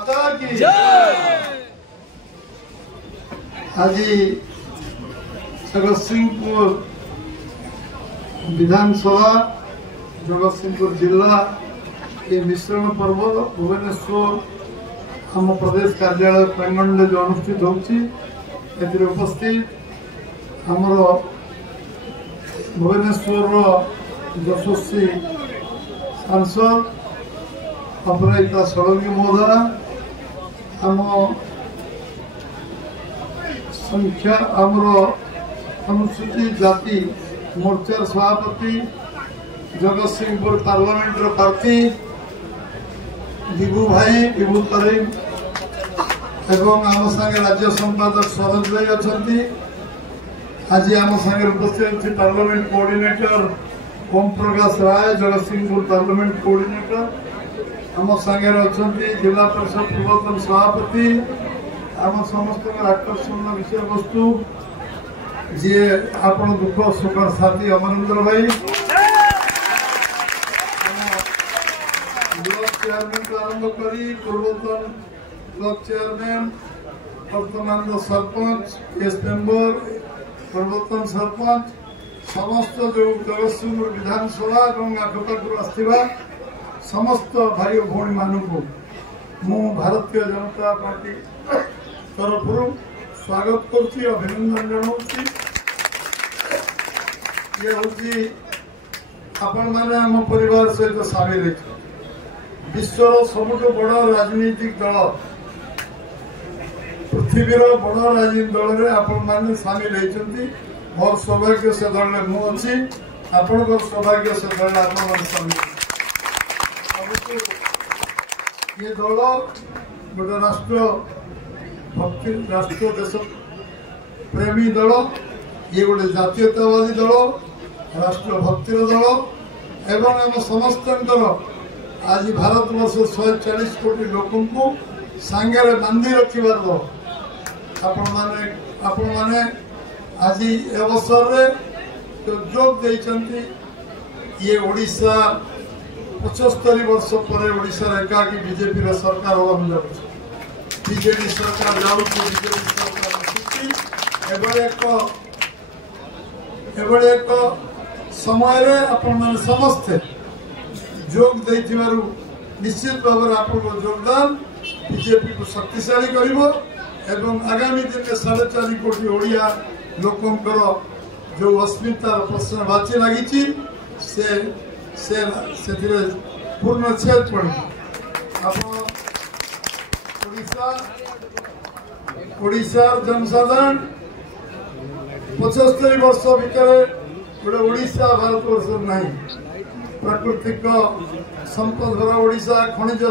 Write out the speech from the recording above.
माता की आज जगतसिंहपुर विधानसभा जगतसिंहपुर जिला ये मिश्रण पर्व भुवनेश्वर आम प्रदेश कार्यालय प्रांगण जो अनुष्ठित होती उपस्थित आमर भुवनेश्वर यशस्वी सांसद अपराजिता षडंगी महोदय आम संख्या आमर अनुसूचित जाति मोर्चा सभापति जगतसिंहपुर पार्लियामेंट प्रार्थी विभू भाई विभू तरीम एवं आम संगे राज्य संपादक सरोज भाई अच्छा आज आम संगे उपस्थित parliament coordinator Om Prakash Rai Jagatsinghpur parliament coordinator आम संगे अच्छा जिला परिषद पूर्वतन सभापति आम समस्त आकर्षण विषय वस्तु जी आप दुख सुख साथी अमरेंद्र भाई ब्लॉक चेयरमैन को आरंभ करी पूर्वतन ब्लॉक चेयरमैन वर्तमान सरपंच केस मेंबर पूर्वतन सरपंच समस्त जो जगतसिंहपुर विधानसभा और आखपाखर आसवा समस्त भाई और भौणी मानू मु भारतीय जनता पार्टी तरफ स्वागत करुच्ची अभिनंदन जनाऊँ ये हूँ आपण मैंने आम परिवार सहित सामिल होती विश्वर सबुठ बड़ राजनीतिक दल पृथ्वीर बड़ राजनीतिक दल में आपण मैंने सामिल होती मोर सौभाग्य से दल में मुझे आपण सौभाग्य से दल आप सामिल ये दल गोटे राष्ट्र भक्ति राष्ट्र देश प्रेमी दल ये गोटे जातीयतावादी दल राष्ट्र भक्तिर दल एवं आम समस्त आज भारत वर्ष 140 कोटी लोक सांगे बांधि रखिबार दल आपण माने आज अवसर जो जोग देइचंती ये ओडिशा 75 वर्ष पर ओडिशा एकाकी बीजेपी सरकार होगा जाऊँ बीजेपी सरकार जाऊँ बीजेपी सरकार एभली एक समय आपण समस्ते जोग देइथिबारु निश्चित भाव में आप योगदान बीजेपी को शक्तिशाली करिवो एवं आगामी दिन में 4.5 कोटी ओडिया लोकंकर जो अस्मितार प्रश्न बाची लगी से पूर्ण छेद पड़े ओडिशा जनसाधारण 75 वर्ष भितर गोटे ओडिशा भारत वर्ष नहीं प्राकृतिक संपद भरा ओडिशा खनिज